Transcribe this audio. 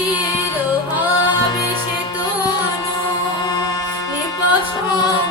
চির হবে সে তনু নিপসম